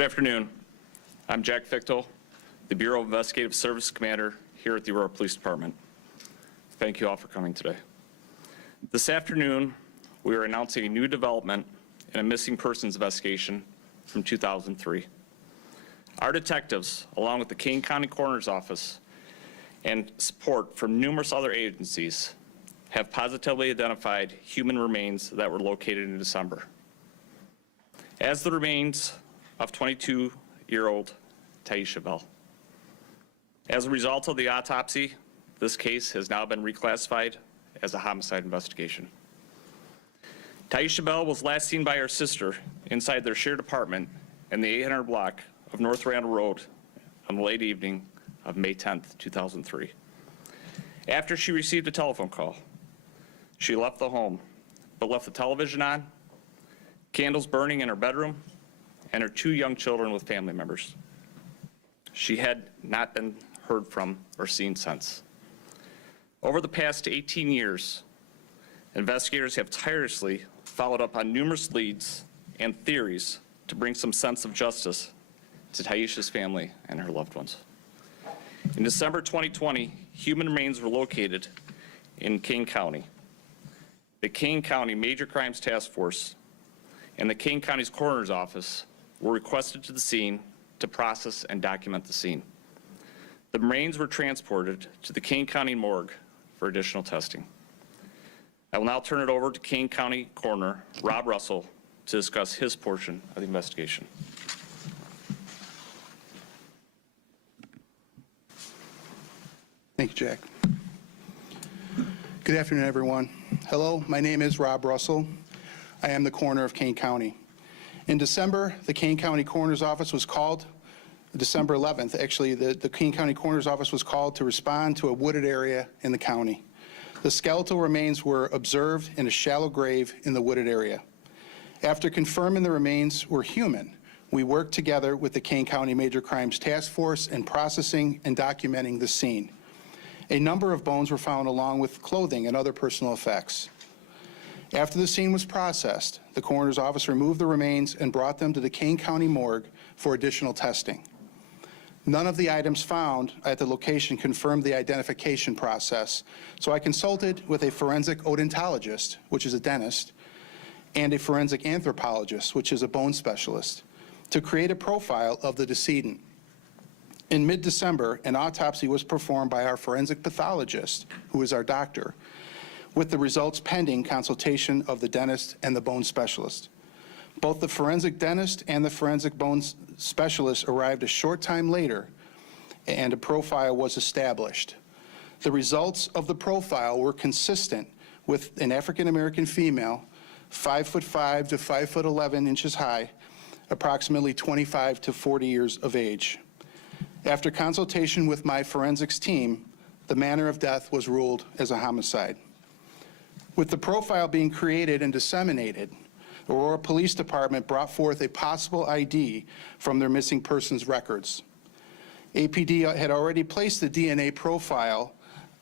Good afternoon. I'm Jack Fichtel, the Bureau of Investigative Service Commander here at the Aurora Police Department. Thank you all for coming today. This afternoon, we are announcing a new development in a missing persons investigation from 2003. Our detectives, along with the Kane County Coroner's Office and support from numerous other agencies, have positively identified human remains that were located in December. As the remains of 22-year-old Tyesha Bell. As a result of the autopsy, this case has now been reclassified as a homicide investigation. Tyesha Bell was last seen by her sister inside their shared apartment in the 800 block of North Randall Road on the late evening of May 10th, 2003. After she received a telephone call, she left the home, but left the television on, candles burning in her bedroom, and her 2 young children with family members. She had not been heard from or seen since. Over the past 18 years, investigators have tirelessly followed up on numerous leads and theories to bring some sense of justice to Tyesha's family and her loved ones. In December 2020, human remains were located in Kane County. The Kane County Major Crimes Task Force and the Kane County's Coroner's Office were requested to the scene to process and document the scene. The remains were transported to the Kane County morgue for additional testing. I will now turn it over to Kane County Coroner Rob Russell to discuss his portion of the investigation. Thank you, Jack. Good afternoon, everyone. Hello, my name is Rob Russell. I am the coroner of Kane County. In December, the Kane County Coroner's Office was called, December 11th, actually, the Kane County Coroner's Office was called to respond to a wooded area in the county. The skeletal remains were observed in a shallow grave in the wooded area. After confirming the remains were human, we worked together with the Kane County Major Crimes Task Force in processing and documenting the scene. A number of bones were found along with clothing and other personal effects. After the scene was processed, the coroner's office removed the remains and brought them to the Kane County morgue for additional testing. None of the items found at the location confirmed the identification process, so I consulted with a forensic odontologist, which is a dentist, and a forensic anthropologist, which is a bone specialist, to create a profile of the decedent. In mid-December, an autopsy was performed by our forensic pathologist, who is our doctor, with the results pending consultation of the dentist and the bone specialist. Both the forensic dentist and the forensic bone specialist arrived a short time later, and a profile was established. The results of the profile were consistent with an African-American female, 5'5" to 5'11" inches high, approximately 25 to 40 years of age. After consultation with my forensics team, the manner of death was ruled as a homicide. With the profile being created and disseminated, the Aurora Police Department brought forth a possible ID from their missing persons records. APD had already placed the DNA profile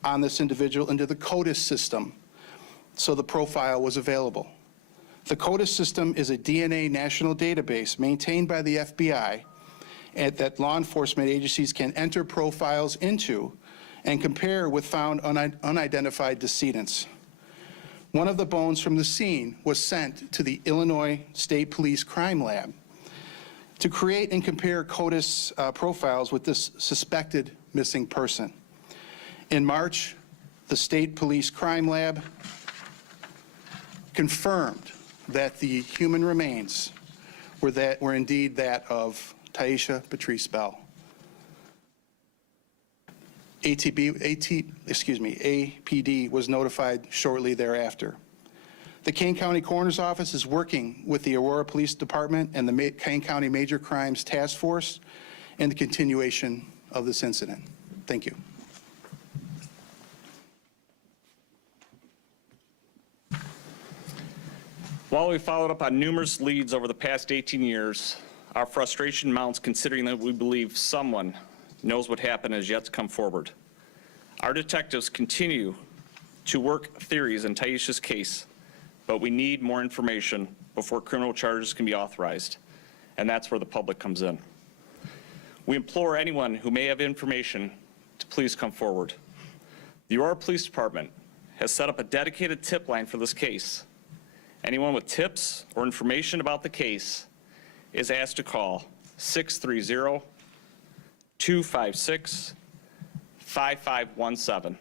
on this individual into the CODIS system, so the profile was available. The CODIS system is a DNA national database maintained by the FBI and that law enforcement agencies can enter profiles into and compare with found unidentified decedents. One of the bones from the scene was sent to the Illinois State Police Crime Lab to create and compare CODIS profiles with this suspected missing person. In March, the State Police Crime Lab confirmed that the human remains were indeed that of Tyesha Patrice Bell. APD was notified shortly thereafter. The Kane County Coroner's Office is working with the Aurora Police Department and the Kane County Major Crimes Task Force in the continuation of this incident. Thank you. While we followed up on numerous leads over the past 18 years, our frustration mounts considering that we believe someone knows what happened and has yet to come forward. Our detectives continue to work theories in Tyesha's case, but we need more information before criminal charges can be authorized. and that's where the public comes in. We implore anyone who may have information to please come forward. The Aurora Police Department has set up a dedicated tip line for this case. Anyone with tips or information about the case is asked to call 630-256-5517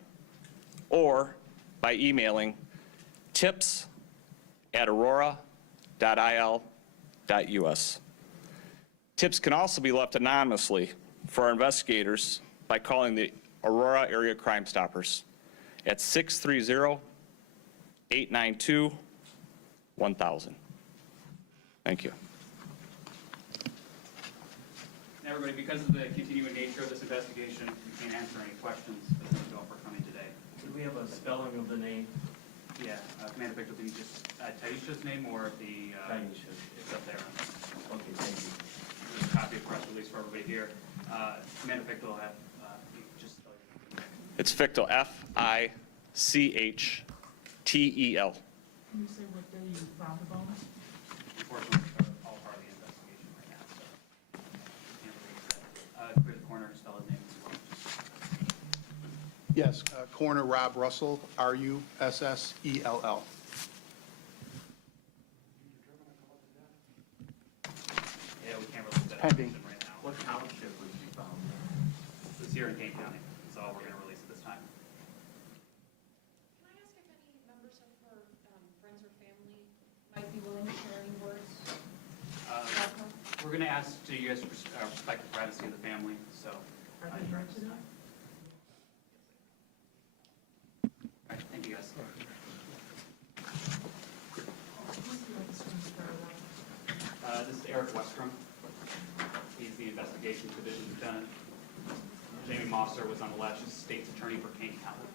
or by emailing tips@aurora.il.us. Tips can also be left anonymously for our investigators by calling the Aurora Area Crime Stoppers at 630-892-1000. Thank you. Everybody, because of the continuing nature of this investigation, we can't answer any questions, but thank you all for coming today. Could we have a spelling of the name? Yeah, Commander Victor, can you just Tyesha's name or the, Tyesha. it's up there. Okay, thank you. There's a copy of press release for everybody here. Commander Victor will have, you just spell your name. It's Fichtel, F-I-C-H-T-E-L. Can you say what day you found the bones? Unfortunately, it's all part of the investigation right now, so. Can't release that. Could the coroner spell his name as well? Yes, Coroner Rob Russell, R-U-S-S-E-L-L. Yeah, we can't release that Pending. information right now. What township was he found? It's here in Kane County. That's all we're going to release at this time. Can I ask if any members of her friends or family might be willing to share any words about her? We're going to ask to you guys respect the privacy of the family, so. Are they here tonight? All right, thank you guys. This is Eric Westrom. He's the Investigations Division Lieutenant. Jamie Mosser was on the last State's Attorney for Kane County.